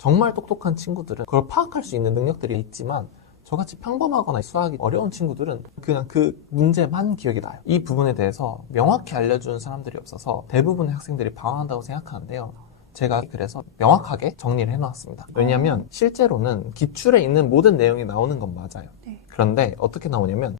정말 똑똑한 친구들은 그걸 파악할 수 있는 능력들이 있지만 저같이 평범하거나 수학이 어려운 친구들은 그냥 그 문제만 기억이 나요. 이 부분에 대해서 명확히 알려주는 사람들이 없어서 대부분의 학생들이 방황한다고 생각하는데요. 제가 그래서 명확하게 정리를 해놨습니다. 왜냐하면 실제로는 기출에 있는 모든 내용이 나오는 건 맞아요. 네. 그런데 어떻게 나오냐면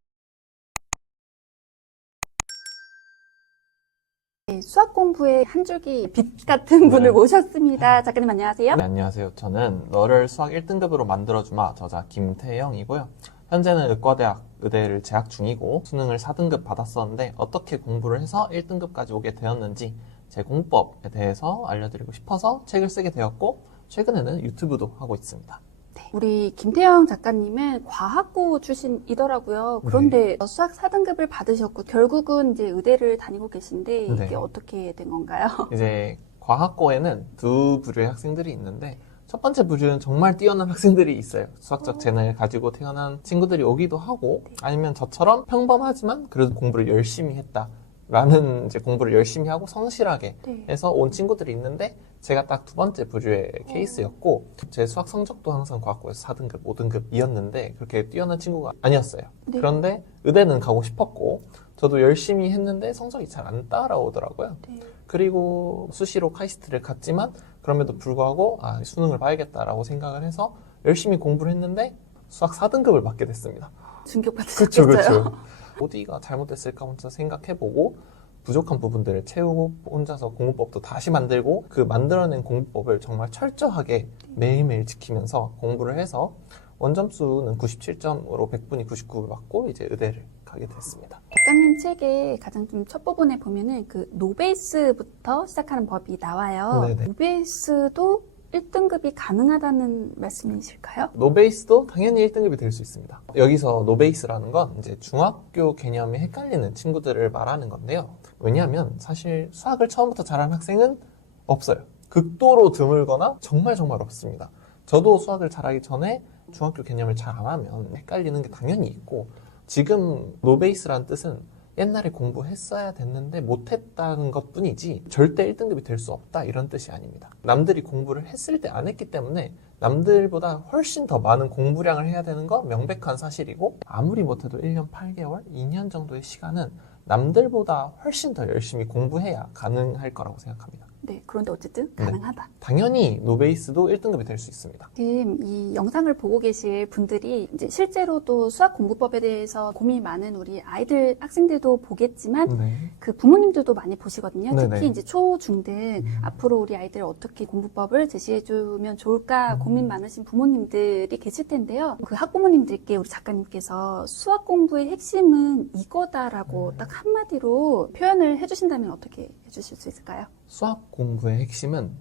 네, 수학 공부의 한 줄기 빛 같은 분을 모셨습니다. 작가님 안녕하세요. 네, 안녕하세요. 저는 너를 수학 1등급으로 만들어주마 저자 김태영이고요. 현재는 의과대학 의대를 재학 중이고 수능을 4등급 받았었는데 어떻게 공부를 해서 1등급까지 오게 되었는지 제 공부법에 대해서 알려드리고 싶어서 책을 쓰게 되었고 최근에는 유튜브도 하고 있습니다. 네, 우리 김태영 작가님은 과학고 출신이더라고요. 그런데 수학 4등급을 받으셨고 결국은 이제 의대를 다니고 계신데 이게 네. 어떻게 된 건가요? 이제 과학고에는 두 부류의 학생들이 있는데 첫 번째 부류는 정말 뛰어난 학생들이 있어요. 수학적 재능을 가지고 태어난 친구들이 오기도 하고 아니면 저처럼 평범하지만 그래도 공부를 열심히 했다라는 이제 공부를 열심히 하고 성실하게 네. 해서 온 친구들이 있는데 제가 딱 두 번째 부류의 케이스였고 제 수학 성적도 항상 과학고에서 4등급, 5등급이었는데 그렇게 뛰어난 친구가 아니었어요. 네. 그런데 의대는 가고 싶었고 저도 열심히 했는데 성적이 잘 안 따라오더라고요. 네. 그리고 수시로 카이스트를 갔지만 그럼에도 불구하고 수능을 봐야겠다라고 생각을 해서 열심히 공부를 했는데 수학 4등급을 받게 됐습니다. 충격받으셨겠어요? 그렇죠. 어디가 잘못됐을까 혼자 생각해보고 부족한 부분들을 채우고 혼자서 공부법도 다시 만들고 그 만들어낸 공부법을 정말 철저하게 매일매일 지키면서 공부를 해서 원점수는 97점으로 100분이 99를 받고 이제 의대를 가게 됐습니다. 작가님 책의 가장 좀 첫 부분에 보면은 그 노베이스부터 시작하는 법이 나와요. 네네. 노베이스도 1등급이 가능하다는 말씀이실까요? 노베이스도 당연히 1등급이 될 수 있습니다. 여기서 노베이스라는 건 이제 중학교 개념이 헷갈리는 친구들을 말하는 건데요. 왜냐하면 사실 수학을 처음부터 잘하는 학생은 없어요. 극도로 드물거나 정말 없습니다. 저도 수학을 잘하기 전에 중학교 개념을 잘 안 하면 헷갈리는 게 당연히 있고 지금 노베이스라는 뜻은 옛날에 공부했어야 됐는데 못했다는 것 뿐이지 절대 1등급이 될 수 없다 이런 뜻이 아닙니다. 남들이 공부를 했을 때 안 했기 때문에 남들보다 훨씬 더 많은 공부량을 해야 되는 건 명백한 사실이고 아무리 못해도 1년 8개월, 2년 정도의 시간은 남들보다 훨씬 더 열심히 공부해야 가능할 거라고 생각합니다. 네, 그런데 어쨌든 가능하다. 당연히 노베이스도 1등급이 될 수 있습니다. 지금 이 영상을 보고 계실 분들이 이제 실제로도 수학 공부법에 대해서 고민이 많은 우리 아이들, 학생들도 보겠지만 네. 그 부모님들도 많이 보시거든요. 네네. 특히 이제 초, 중 등 앞으로 우리 아이들 어떻게 공부법을 제시해주면 좋을까 고민 많으신 부모님들이 계실 텐데요. 그 학부모님들께 우리 작가님께서 수학 공부의 핵심은 이거다라고 딱 한마디로 표현을 해주신다면 어떻게 해주실 수 있을까요? 수학 공부의 핵심은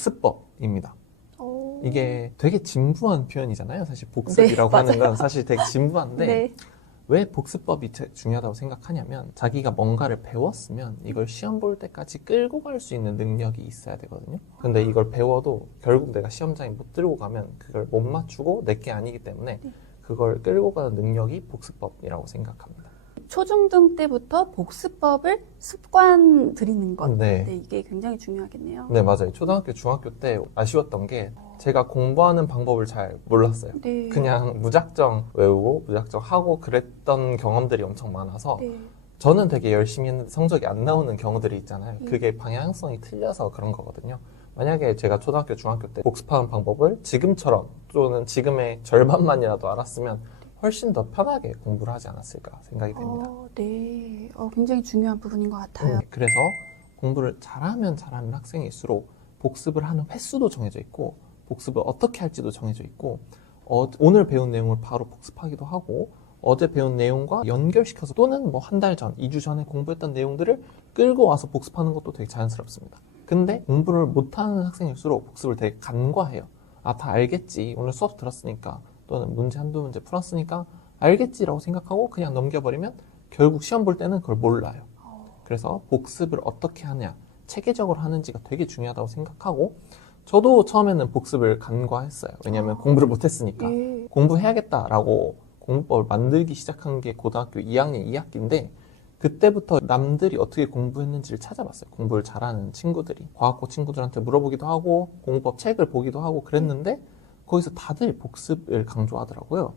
복습법입니다. 오. 이게 되게 진부한 표현이잖아요. 사실 복습이라고 네, 하는 맞아요. 건 사실 되게 진부한데 네. 왜 복습법이 중요하다고 생각하냐면 자기가 뭔가를 배웠으면 이걸 시험 볼 때까지 끌고 갈 수 있는 능력이 있어야 되거든요. 근데 이걸 배워도 결국 내가 시험장에 못 들고 가면 그걸 못 맞추고 내게 아니기 때문에 그걸 끌고 가는 능력이 복습법이라고 생각합니다. 초중등 때부터 복습법을 습관 들이는 것. 네. 네, 이게 굉장히 중요하겠네요. 네, 맞아요. 초등학교, 중학교 때 아쉬웠던 게 제가 공부하는 방법을 잘 몰랐어요. 네. 그냥 무작정 외우고 무작정 하고 그랬던 경험들이 엄청 많아서 네. 저는 되게 열심히 했는데 성적이 안 나오는 경우들이 있잖아요. 그게 방향성이 틀려서 그런 거거든요. 만약에 제가 초등학교, 중학교 때 복습하는 방법을 지금처럼 또는 지금의 절반만이라도 알았으면 훨씬 더 편하게 공부를 하지 않았을까 생각이 됩니다. 네. 굉장히 중요한 부분인 것 같아요. 그래서 공부를 잘하면 잘하는 학생일수록 복습을 하는 횟수도 정해져 있고 복습을 어떻게 할지도 정해져 있고 오늘 배운 내용을 바로 복습하기도 하고 어제 배운 내용과 연결시켜서 또는 뭐 한 달 전, 2주 전에 공부했던 내용들을 끌고 와서 복습하는 것도 되게 자연스럽습니다. 근데 공부를 못하는 학생일수록 복습을 되게 간과해요. 다 알겠지. 오늘 수업 들었으니까 또는 문제 한두 문제 풀었으니까 알겠지라고 생각하고 그냥 넘겨버리면 결국 시험 볼 때는 그걸 몰라요. 그래서 복습을 어떻게 하냐, 체계적으로 하는지가 되게 중요하다고 생각하고 저도 처음에는 복습을 간과했어요. 왜냐하면 공부를 못했으니까. 공부해야겠다라고 공부법을 만들기 시작한 게 고등학교 2학년 2학기인데 그때부터 남들이 어떻게 공부했는지를 찾아봤어요. 공부를 잘하는 친구들이. 과학고 친구들한테 물어보기도 하고 공부법 책을 보기도 하고 그랬는데 거기서 다들 복습을 강조하더라고요.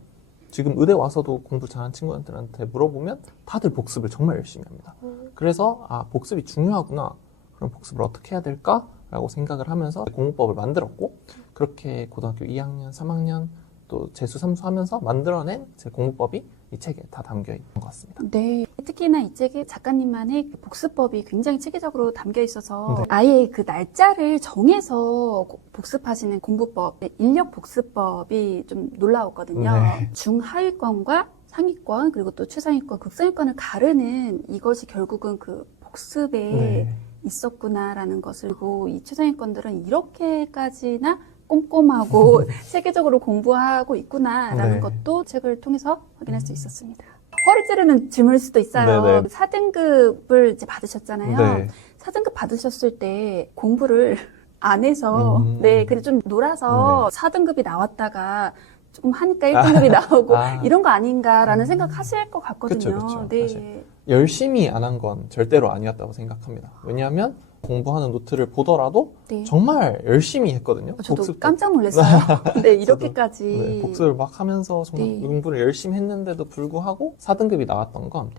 지금 의대 와서도 공부 잘하는 친구들한테 물어보면 다들 복습을 정말 열심히 합니다. 그래서 복습이 중요하구나. 그럼 복습을 어떻게 해야 될까? 라고 생각을 하면서 공부법을 만들었고 그렇게 고등학교 2학년, 3학년 또 재수, 삼수 하면서 만들어낸 제 공부법이 이 책에 다 담겨 있는 것 같습니다. 네. 특히나 이 책에 작가님만의 그 복습법이 굉장히 체계적으로 담겨 있어서 네. 아예 그 날짜를 정해서 복습하시는 공부법, 인력 복습법이 좀 놀라웠거든요. 네. 중하위권과 상위권, 그리고 또 최상위권, 극상위권을 가르는 이것이 결국은 그 복습에 네. 있었구나라는 것을, 그리고 이 최상위권들은 이렇게까지나 꼼꼼하고 체계적으로 공부하고 있구나라는 네. 것도 책을 통해서 확인할 수 있었습니다. 허리 찌르는 질문일 수도 있어요. 네네. 4등급을 이제 받으셨잖아요. 네. 4등급 받으셨을 때 공부를 안 해서 네, 그래 좀 놀아서 4등급이 나왔다가 조금 하니까 1등급이 나오고 이런 거 아닌가라는 생각하실 것 같거든요. 그쵸. 네. 사실. 열심히 안 한 건 절대로 아니었다고 생각합니다. 왜냐하면 공부하는 노트를 보더라도 네. 정말 열심히 했거든요. 저도 복습 깜짝 놀랐어요. 네, 이렇게까지. 네, 복습을 막 하면서 정말 네. 공부를 열심히 했는데도 불구하고 4등급이 나왔던 건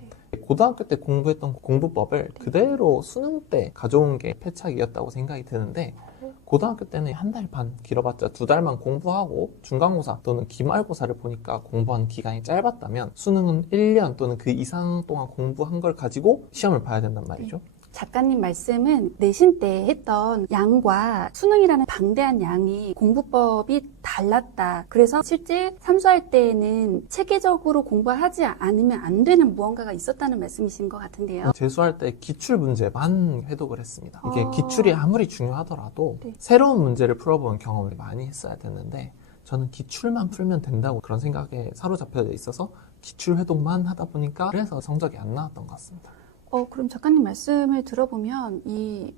고등학교 때 공부했던 공부법을 그대로 수능 때 가져온 게 패착이었다고 생각이 드는데 고등학교 때는 한 달 반, 길어봤자 2달만 공부하고 중간고사 또는 기말고사를 보니까 공부한 기간이 짧았다면 수능은 1년 또는 그 이상 동안 공부한 걸 가지고 시험을 봐야 된단 말이죠. 작가님 말씀은 내신 때 했던 양과 수능이라는 방대한 양이 공부법이 달랐다. 그래서 실제 삼수할 때에는 체계적으로 공부하지 않으면 안 되는 무언가가 있었다는 말씀이신 것 같은데요. 재수할 때 기출 문제만 회독을 했습니다. 이게 기출이 아무리 중요하더라도 네. 새로운 문제를 풀어보는 경험을 많이 했어야 됐는데 저는 기출만 풀면 된다고 그런 생각에 사로잡혀 있어서 기출 회독만 하다 보니까 그래서 성적이 안 나왔던 것 같습니다. 그럼 작가님 말씀을 들어보면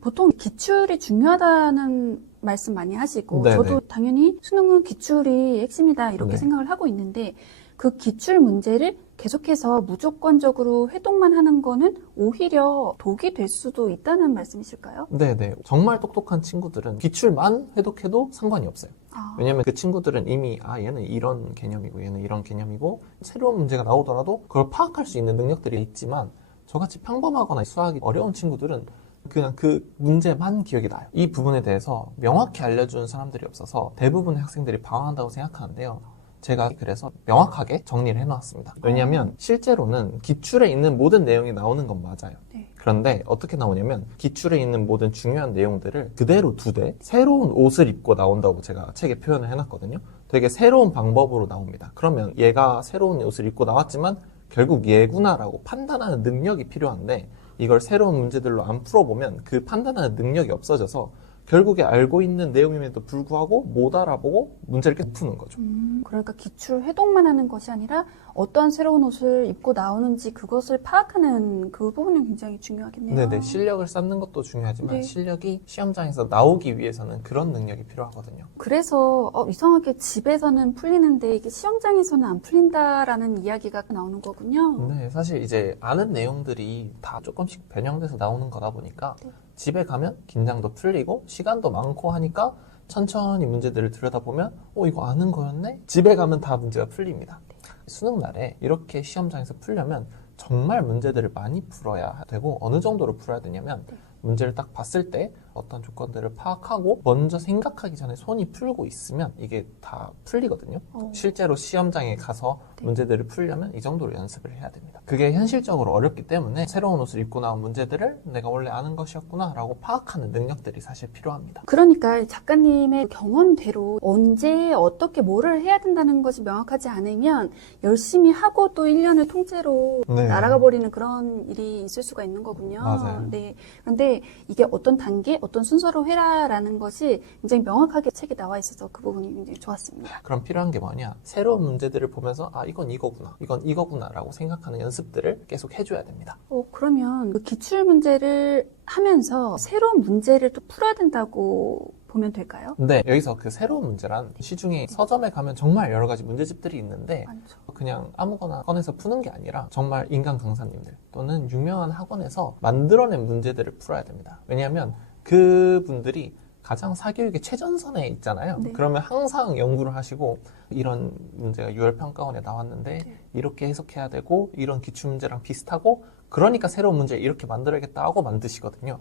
보통 기출이 중요하다는 말씀 많이 하시고 네네. 저도 당연히 수능은 기출이 핵심이다 이렇게 네. 생각을 하고 있는데 그 기출 문제를 계속해서 무조건적으로 회독만 하는 거는 오히려 독이 될 수도 있다는 말씀이실까요? 네네. 정말 똑똑한 친구들은 기출만 회독해도 상관이 없어요. 왜냐면 그 친구들은 이미 얘는 이런 개념이고 얘는 이런 개념이고 새로운 문제가 나오더라도 그걸 파악할 수 있는 능력들이 있지만 저같이 평범하거나 수학이 어려운 친구들은 그냥 그 문제만 기억이 나요. 이 부분에 대해서 명확히 알려주는 사람들이 없어서 대부분의 학생들이 방황한다고 생각하는데요. 제가 그래서 명확하게 정리를 해놨습니다. 왜냐하면 실제로는 기출에 있는 모든 내용이 나오는 건 맞아요. 네. 그런데 어떻게 나오냐면 기출에 있는 모든 중요한 내용들을 그대로 두되 새로운 옷을 입고 나온다고 제가 책에 표현을 해놨거든요. 되게 새로운 방법으로 나옵니다. 그러면 얘가 새로운 옷을 입고 나왔지만 결국 얘구나라고 판단하는 능력이 필요한데 이걸 새로운 문제들로 안 풀어보면 그 판단하는 능력이 없어져서 결국에 알고 있는 내용임에도 불구하고 못 알아보고 문제를 계속 푸는 거죠. 그러니까 기출 회독만 하는 것이 아니라 어떤 새로운 옷을 입고 나오는지 그것을 파악하는 그 부분이 굉장히 중요하겠네요. 네네. 실력을 쌓는 것도 중요하지만 네. 실력이 시험장에서 나오기 위해서는 그런 능력이 필요하거든요. 그래서 이상하게 집에서는 풀리는데 이게 시험장에서는 안 풀린다라는 이야기가 나오는 거군요. 네, 사실 이제 아는 내용들이 다 조금씩 변형돼서 나오는 거다 보니까 네. 집에 가면 긴장도 풀리고 시간도 많고 하니까 천천히 문제들을 들여다보면 이거 아는 거였네? 집에 가면 다 문제가 풀립니다. 수능 날에 이렇게 시험장에서 풀려면 정말 문제들을 많이 풀어야 되고 어느 정도로 풀어야 되냐면 문제를 딱 봤을 때 어떤 조건들을 파악하고 먼저 생각하기 전에 손이 풀고 있으면 이게 다 풀리거든요. 실제로 시험장에 가서 문제들을 풀려면 이 정도로 연습을 해야 됩니다. 그게 현실적으로 어렵기 때문에 새로운 옷을 입고 나온 문제들을 내가 원래 아는 것이었구나 라고 파악하는 능력들이 사실 필요합니다. 그러니까 작가님의 경험대로 언제 어떻게 뭐를 해야 된다는 것이 명확하지 않으면 열심히 하고 또 1년을 통째로 네. 날아가 버리는 그런 일이 있을 수가 있는 거군요. 맞아요. 네. 그런데 이게 어떤 단계, 어떤 순서로 해라라는 것이 굉장히 명확하게 책에 나와 있어서 그 부분이 굉장히 좋았습니다. 그럼 필요한 게 뭐냐? 새로운 문제들을 보면서 이건 이거구나, 이건 이거구나 라고 생각하는 연습들을 계속 해줘야 됩니다. 그러면 그 기출 문제를 하면서 새로운 문제를 또 풀어야 된다고 보면 될까요? 네, 여기서 그 새로운 문제란 시중에 서점에 가면 정말 여러 가지 문제집들이 있는데 많죠. 그냥 아무거나 꺼내서 푸는 게 아니라 정말 인간 강사님들 또는 유명한 학원에서 만들어낸 문제들을 풀어야 됩니다. 왜냐하면 그분들이 가장 사교육의 최전선에 있잖아요. 네. 그러면 항상 연구를 하시고 이런 문제가 UL평가원에 나왔는데 네. 이렇게 해석해야 되고 이런 기출문제랑 비슷하고 그러니까 새로운 문제 이렇게 만들어야겠다 하고 만드시거든요.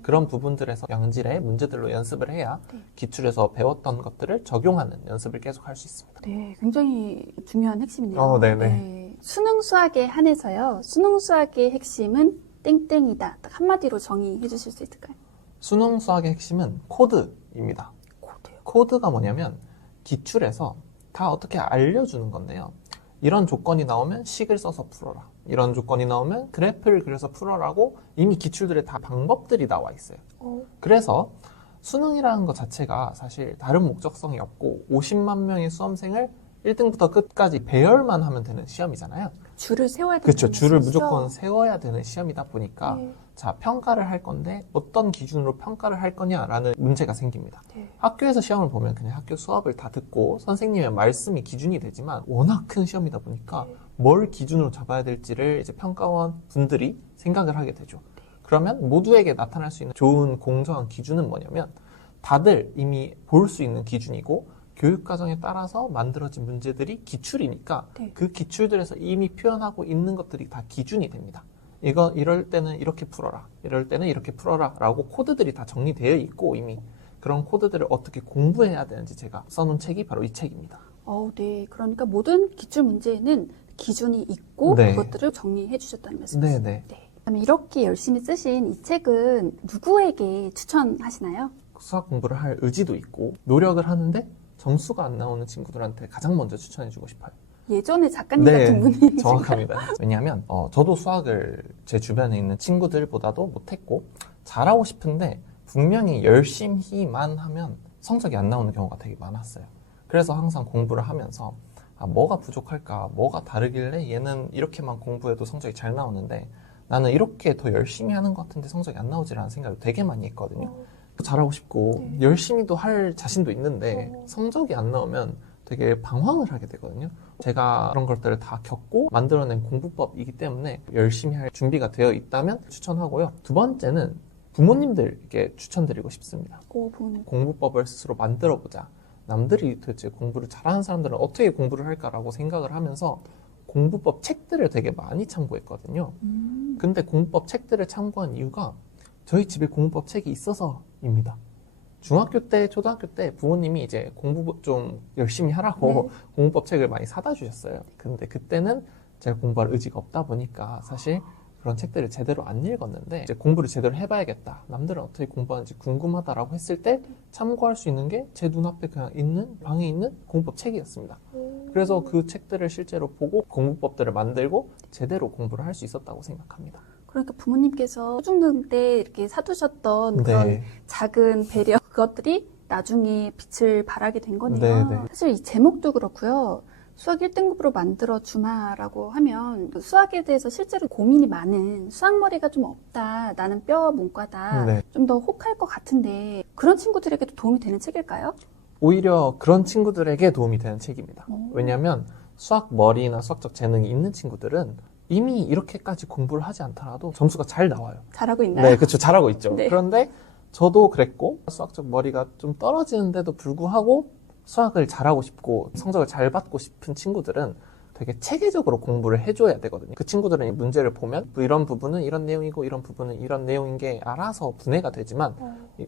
그런 부분들에서 양질의 문제들로 연습을 해야 네. 기출에서 배웠던 것들을 적용하는 연습을 계속 할 수 있습니다. 네, 굉장히 중요한 핵심이네요. 네네. 네. 수능 수학에 한해서요. 수능 수학의 핵심은 땡땡이다. 딱 한마디로 정의해 주실 수 있을까요? 수능 수학의 핵심은 코드입니다. 코드요. 코드가 뭐냐면 기출에서 다 어떻게 알려주는 건데요. 이런 조건이 나오면 식을 써서 풀어라. 이런 조건이 나오면 그래프를 그려서 풀어라고 이미 기출들에 다 방법들이 나와 있어요. 그래서 수능이라는 것 자체가 사실 다른 목적성이 없고 50만 명의 수험생을 1등부터 끝까지 배열만 하면 되는 시험이잖아요. 줄을 세워야 되는 그렇죠. 줄을 말씀이시죠? 무조건 세워야 되는 시험이다 보니까 네. 자, 평가를 할 건데 어떤 기준으로 평가를 할 거냐라는 문제가 생깁니다. 네. 학교에서 시험을 보면 그냥 학교 수업을 다 듣고 선생님의 말씀이 기준이 되지만 워낙 큰 시험이다 보니까 네. 뭘 기준으로 잡아야 될지를 이제 평가원 분들이 생각을 하게 되죠. 그러면 모두에게 나타날 수 있는 좋은 공정한 기준은 뭐냐면 다들 이미 볼 수 있는 기준이고 교육과정에 따라서 만들어진 문제들이 기출이니까 네. 그 기출들에서 이미 표현하고 있는 것들이 다 기준이 됩니다. 이럴 때는 이렇게 풀어라. 이럴 때는 이렇게 풀어라. 라고 코드들이 다 정리되어 있고 이미 그런 코드들을 어떻게 공부해야 되는지 제가 써놓은 책이 바로 이 책입니다. 네. 그러니까 모든 기출 문제에는 기준이 있고 네. 그것들을 정리해 주셨다는 말씀이시죠? 네네. 네. 그다음에 이렇게 열심히 쓰신 이 책은 누구에게 추천하시나요? 수학 공부를 할 의지도 있고 노력을 하는데 점수가 안 나오는 친구들한테 가장 먼저 추천해주고 싶어요. 예전에 작가님 같은 분이 정확합니다. 왜냐하면 저도 수학을 제 주변에 있는 친구들보다도 못했고 잘하고 싶은데 분명히 열심히만 하면 성적이 안 나오는 경우가 되게 많았어요. 그래서 항상 공부를 하면서 뭐가 부족할까? 뭐가 다르길래 얘는 이렇게만 공부해도 성적이 잘 나오는데 나는 이렇게 더 열심히 하는 것 같은데 성적이 안 나오지라는 생각을 되게 많이 했거든요. 잘하고 싶고 네. 열심히도 할 자신도 있는데 성적이 안 나오면 되게 방황을 하게 되거든요. 제가 그런 것들을 다 겪고 만들어낸 공부법이기 때문에 열심히 할 준비가 되어 있다면 추천하고요. 두 번째는 부모님들께 추천드리고 싶습니다. 부모님. 공부법을 스스로 만들어보자. 남들이 도대체 공부를 잘하는 사람들은 어떻게 공부를 할까라고 생각을 하면서 공부법 책들을 되게 많이 참고했거든요. 근데 공부법 책들을 참고한 이유가 저희 집에 공부법 책이 있어서입니다. 중학교 때, 초등학교 때 부모님이 이제 공부 좀 열심히 하라고 네. 공부법 책을 많이 사다 주셨어요. 근데 그때는 제가 공부할 의지가 없다 보니까 사실 그런 책들을 제대로 안 읽었는데 이제 공부를 제대로 해봐야겠다. 남들은 어떻게 공부하는지 궁금하다라고 했을 때 참고할 수 있는 게 제 눈앞에 그냥 있는 방에 있는 공부법 책이었습니다. 그래서 그 책들을 실제로 보고 공부법들을 만들고 제대로 공부를 할 수 있었다고 생각합니다. 그러니까 부모님께서 초중등 때 이렇게 사두셨던 그런 네. 작은 배려 그것들이 나중에 빛을 발하게 된 거네요. 네, 네. 사실 이 제목도 그렇고요. 수학 1등급으로 만들어 주마라고 하면 그 수학에 대해서 실제로 고민이 많은 수학머리가 좀 없다. 나는 뼈 문과다. 네. 좀 더 혹할 것 같은데 그런 친구들에게도 도움이 되는 책일까요? 오히려 그런 친구들에게 도움이 되는 책입니다. 오. 왜냐하면 수학 머리나 수학적 재능이 있는 친구들은 이미 이렇게까지 공부를 하지 않더라도 점수가 잘 나와요. 잘하고 있나요? 네, 그렇죠. 잘하고 있죠. 네. 그런데 저도 그랬고 수학적 머리가 좀 떨어지는데도 불구하고 수학을 잘하고 싶고 성적을 잘 받고 싶은 친구들은 되게 체계적으로 공부를 해줘야 되거든요. 그 친구들은 이 문제를 보면 이런 부분은 이런 내용이고 이런 부분은 이런 내용인 게 알아서 분해가 되지만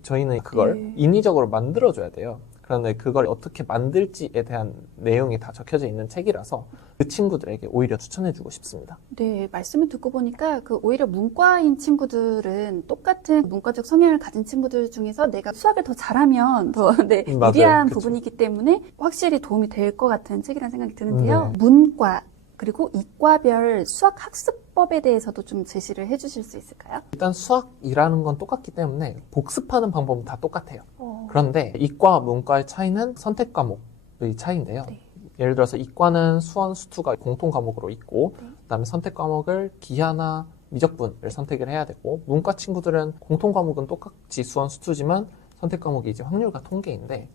저희는 그걸 네. 인위적으로 만들어줘야 돼요. 그런데 그걸 어떻게 만들지에 대한 내용이 다 적혀져 있는 책이라서 그 친구들에게 오히려 추천해주고 싶습니다. 네, 말씀을 듣고 보니까 그 오히려 문과인 친구들은 똑같은 문과적 성향을 가진 친구들 중에서 내가 수학을 더 잘하면 더 네, 맞아요. 유리한 그쵸. 부분이기 때문에 확실히 도움이 될 것 같은 책이라는 생각이 드는데요. 네. 문과 그리고 이과별 수학 학습법에 대해서도 좀 제시를 해주실 수 있을까요? 일단 수학이라는 건 똑같기 때문에 복습하는 방법은 다 똑같아요. 그런데 이과와 문과의 차이는 선택 과목의 차이인데요. 네. 예를 들어서 이과는 수원, 수투가 공통 과목으로 있고 네. 그다음에 선택 과목을 기하나 미적분을 선택을 해야 되고 문과 친구들은 공통 과목은 똑같이 수원, 수투지만 선택 과목이 이제 확률과 통계인데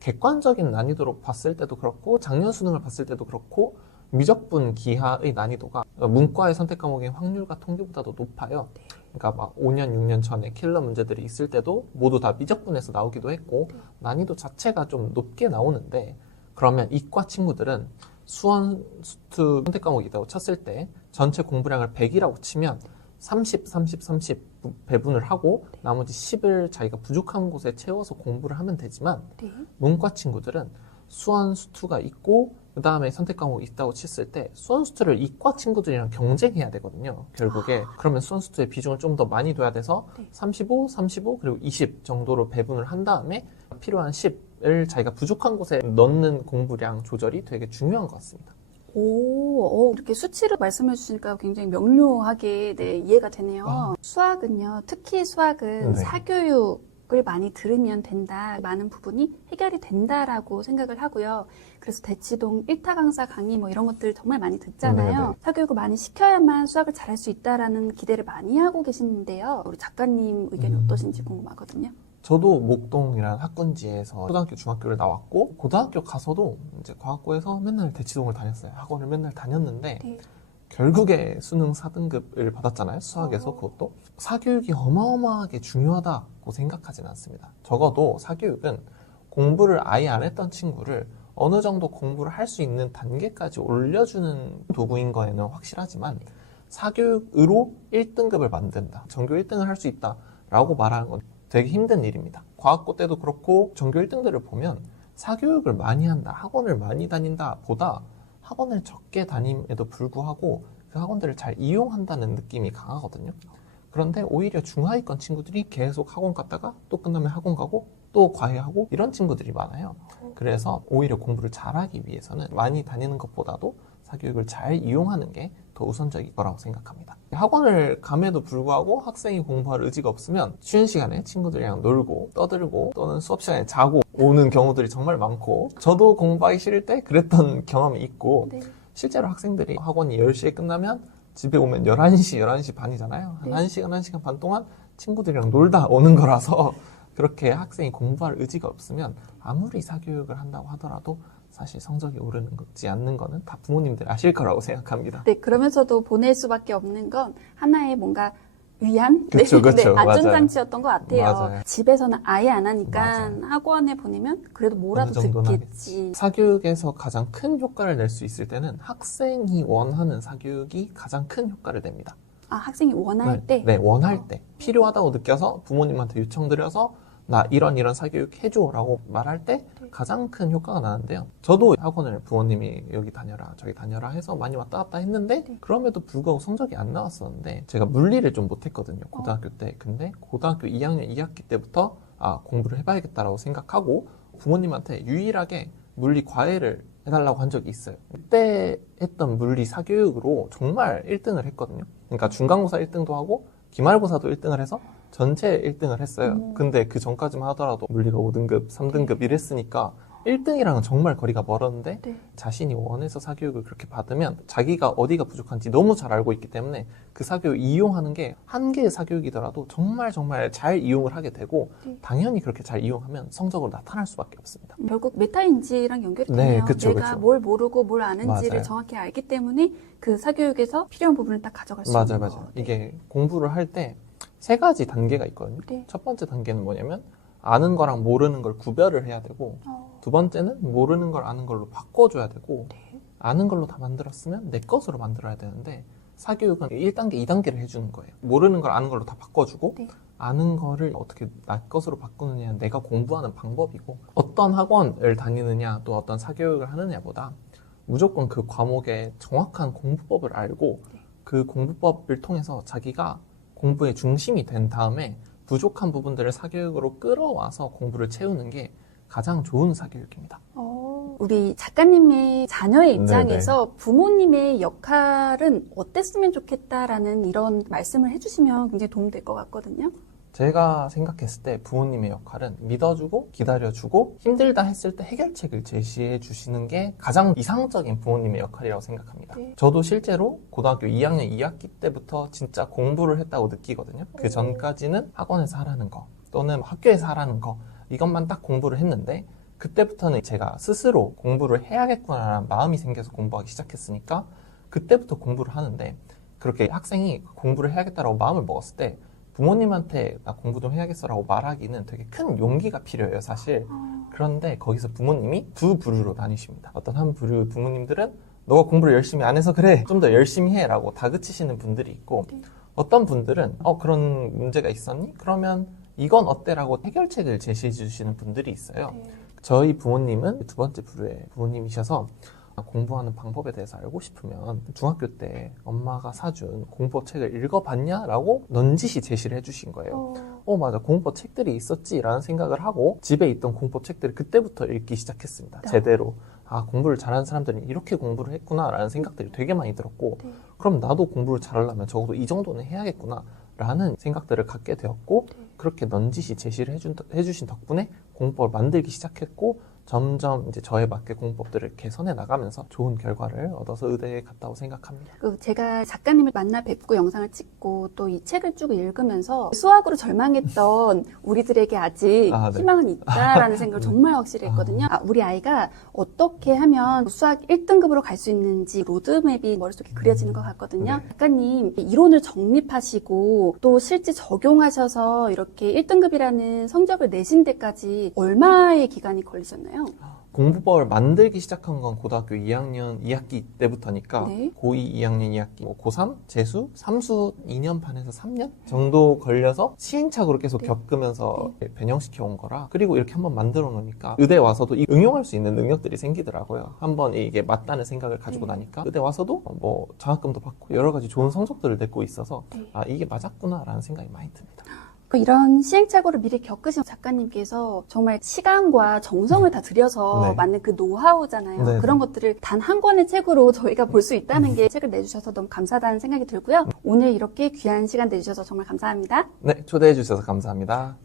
객관적인 난이도로 봤을 때도 그렇고 작년 수능을 봤을 때도 그렇고 미적분 기하의 난이도가 문과의 선택 과목의 확률과 통계보다도 높아요. 그러니까 막 5년, 6년 전에 킬러 문제들이 있을 때도 모두 다 미적분에서 나오기도 했고 난이도 자체가 좀 높게 나오는데 그러면 이과 친구들은 수원, 수투 선택 과목이 있다고 쳤을 때 전체 공부량을 100이라고 치면 30, 30, 30 배분을 하고 나머지 10을 자기가 부족한 곳에 채워서 공부를 하면 되지만 문과 친구들은 수원, 수투가 있고 그 다음에 선택 과목이 있다고 쳤을 때 수원, 수투를 이과 친구들이랑 경쟁해야 되거든요. 결국에 그러면 수원, 수투의 비중을 좀 더 많이 둬야 돼서 35, 35 그리고 20 정도로 배분을 한 다음에 필요한 10을 자기가 부족한 곳에 넣는 공부량 조절이 되게 중요한 것 같습니다. 이렇게 수치로 말씀해 주시니까 굉장히 명료하게 이해가 되네요. 수학은요, 특히 수학은 네. 사교육을 많이 들으면 된다. 많은 부분이 해결이 된다라고 생각을 하고요. 그래서 대치동 1타 강사 강의 뭐 이런 것들 정말 많이 듣잖아요. 네네. 사교육을 많이 시켜야만 수학을 잘할 수 있다라는 기대를 많이 하고 계시는데요. 우리 작가님 의견이 어떠신지 궁금하거든요. 저도 목동이라는 학군지에서 초등학교, 중학교를 나왔고 고등학교 가서도 이제 과학고에서 맨날 대치동을 다녔어요. 학원을 맨날 다녔는데 네. 결국에 수능 4등급을 받았잖아요. 수학에서 그것도. 사교육이 어마어마하게 중요하다고 생각하지는 않습니다. 적어도 사교육은 공부를 아예 안 했던 친구를 어느 정도 공부를 할 수 있는 단계까지 올려주는 도구인 거에는 확실하지만 사교육으로 1등급을 만든다. 전교 1등을 할 수 있다라고 말하는 건 되게 힘든 일입니다. 과학고 때도 그렇고 전교 1등들을 보면 사교육을 많이 한다, 학원을 많이 다닌다 보다 학원을 적게 다님에도 불구하고 그 학원들을 잘 이용한다는 느낌이 강하거든요. 그런데 오히려 중하위권 친구들이 계속 학원 갔다가 또 끝나면 학원 가고 또 과외하고 이런 친구들이 많아요. 그래서 오히려 공부를 잘하기 위해서는 많이 다니는 것보다도 사교육을 잘 이용하는 게 더 우선적일 거라고 생각합니다. 학원을 감에도 불구하고 학생이 공부할 의지가 없으면 쉬는 시간에 친구들이랑 놀고 떠들고 또는 수업 시간에 자고 오는 경우들이 정말 많고 저도 공부하기 싫을 때 그랬던 경험이 있고 네. 실제로 학생들이 학원이 10시에 끝나면 집에 오면 11시, 11시 반이잖아요. 한 1시간, 1시간 반 동안 친구들이랑 놀다 오는 거라서 그렇게 학생이 공부할 의지가 없으면 아무리 사교육을 한다고 하더라도 사실 성적이 오르는 거지 않는 거는 다 부모님들 아실 거라고 생각합니다. 네, 그러면서도 보낼 수밖에 없는 건 하나의 뭔가 위안? 그쵸, 그쵸. 안전장치였던 것 같아요. 맞아요. 집에서는 아예 안 하니까 맞아요. 학원에 보내면 그래도 뭐라도 어느 정도는 듣겠지. 사교육에서 가장 큰 효과를 낼 수 있을 때는 학생이 원하는 사교육이 가장 큰 효과를 냅니다. 아, 학생이 원할 때? 네, 원할 때. 필요하다고 느껴서 부모님한테 요청드려서 나 이런 사교육 해줘라고 말할 때 가장 큰 효과가 나는데요. 저도 학원을 부모님이 여기 다녀라 저기 다녀라 해서 많이 왔다 갔다 했는데 그럼에도 불구하고 성적이 안 나왔었는데 제가 물리를 좀 못했거든요. 고등학교 때. 근데 고등학교 2학년 2학기 때부터 공부를 해봐야겠다라고 생각하고 부모님한테 유일하게 물리 과외를 해달라고 한 적이 있어요. 그때 했던 물리 사교육으로 정말 1등을 했거든요. 그러니까 중간고사 1등도 하고 기말고사도 1등을 해서 전체 1등을 했어요. 근데 그 전까지만 하더라도 물리가 5등급, 3등급 이랬으니까 1등이랑은 정말 거리가 멀었는데 자신이 원해서 사교육을 그렇게 받으면 자기가 어디가 부족한지 너무 잘 알고 있기 때문에 그 사교육 이용하는 게 한 개의 사교육이더라도 정말 잘 이용을 하게 되고 당연히 그렇게 잘 이용하면 성적으로 나타날 수밖에 없습니다. 결국 메타인지랑 연결이 네, 되네요. 그쵸, 내가 그쵸. 뭘 모르고 뭘 아는지를 맞아요. 정확히 알기 때문에 그 사교육에서 필요한 부분을 딱 가져갈 수 있는 거. 맞아요. 이게 공부를 할 때 3가지 단계가 있거든요. 네. 첫 번째 단계는 뭐냐면 아는 거랑 모르는 걸 구별을 해야 되고 두 번째는 모르는 걸 아는 걸로 바꿔줘야 되고 아는 걸로 다 만들었으면 내 것으로 만들어야 되는데 사교육은 1단계, 2단계를 해주는 거예요. 모르는 걸 아는 걸로 다 바꿔주고 아는 거를 어떻게 나 것으로 바꾸느냐는 내가 공부하는 방법이고 어떤 학원을 다니느냐 또 어떤 사교육을 하느냐보다 무조건 그 과목의 정확한 공부법을 알고 그 공부법을 통해서 자기가 공부의 중심이 된 다음에 부족한 부분들을 사교육으로 끌어와서 공부를 채우는 게 가장 좋은 사교육입니다. 우리 작가님의 자녀의 입장에서 부모님의 역할은 어땠으면 좋겠다라는 이런 말씀을 해주시면 굉장히 도움될 것 같거든요. 제가 생각했을 때 부모님의 역할은 믿어주고 기다려주고 힘들다 했을 때 해결책을 제시해 주시는 게 가장 이상적인 부모님의 역할이라고 생각합니다. 저도 실제로 고등학교 2학년 2학기 때부터 진짜 공부를 했다고 느끼거든요. 그 전까지는 학원에서 하라는 거 또는 학교에서 하라는 거 이것만 딱 공부를 했는데 그때부터는 제가 스스로 공부를 해야겠구나라는 마음이 생겨서 공부하기 시작했으니까 그때부터 공부를 하는데 그렇게 학생이 공부를 해야겠다라고 마음을 먹었을 때 부모님한테 나 공부 좀 해야겠어라고 말하기는 되게 큰 용기가 필요해요, 사실. 그런데 거기서 부모님이 두 부류로 나뉘십니다. 어떤 한 부류 부모님들은 너가 공부를 열심히 안 해서 그래, 좀 더 열심히 해라고 다그치시는 분들이 있고 어떤 분들은 그런 문제가 있었니? 그러면 이건 어때라고 해결책을 제시해 주시는 분들이 있어요. 저희 부모님은 두 번째 부류의 부모님이셔서 공부하는 방법에 대해서 알고 싶으면 중학교 때 엄마가 사준 공부법 책을 읽어봤냐? 라고 넌지시 제시를 해주신 거예요. 맞아, 공부법 책들이 있었지 라는 생각을 하고 집에 있던 공부법 책들을 그때부터 읽기 시작했습니다. 제대로. 공부를 잘하는 사람들은 이렇게 공부를 했구나 라는 생각들이 되게 많이 들었고 그럼 나도 공부를 잘하려면 적어도 이 정도는 해야겠구나 라는 생각들을 갖게 되었고 그렇게 넌지시 제시를 해주신 덕분에 공부법을 만들기 시작했고 점점 이제 저에 맞게 공법들을 개선해 나가면서 좋은 결과를 얻어서 의대에 갔다고 생각합니다. 제가 작가님을 만나 뵙고 영상을 찍고 또 이 책을 쭉 읽으면서 수학으로 절망했던 우리들에게 아직 희망은 있다라는 생각을 정말 확실히 했거든요. 우리 아이가 어떻게 하면 수학 1등급으로 갈 수 있는지 로드맵이 머릿속에 그려지는 것 같거든요. 작가님 이론을 정립하시고 또 실제 적용하셔서 이렇게 1등급이라는 성적을 내신 데까지 얼마의 기간이 걸리셨나요? 공부법을 만들기 시작한 건 고등학교 2학년 2학기 때부터니까 고2 2학년 2학기, 고3 재수, 삼수 2년 반에서 3년 정도 걸려서 시행착오를 계속 겪으면서 변형시켜 온 거라 그리고 이렇게 한번 만들어 놓으니까 의대 와서도 응용할 수 있는 능력들이 생기더라고요. 한번 이게 맞다는 생각을 가지고 나니까 의대 와서도 뭐 장학금도 받고 여러 가지 좋은 성적들을 냈고 있어서 이게 맞았구나 라는 생각이 많이 듭니다. 이런 시행착오를 미리 겪으신 작가님께서 정말 시간과 정성을 다 들여서 만든 그 노하우잖아요. 그런 것들을 단 한 권의 책으로 저희가 볼 수 있다는 게 책을 내주셔서 너무 감사하다는 생각이 들고요. 오늘 이렇게 귀한 시간 내주셔서 정말 감사합니다. 네, 초대해 주셔서 감사합니다.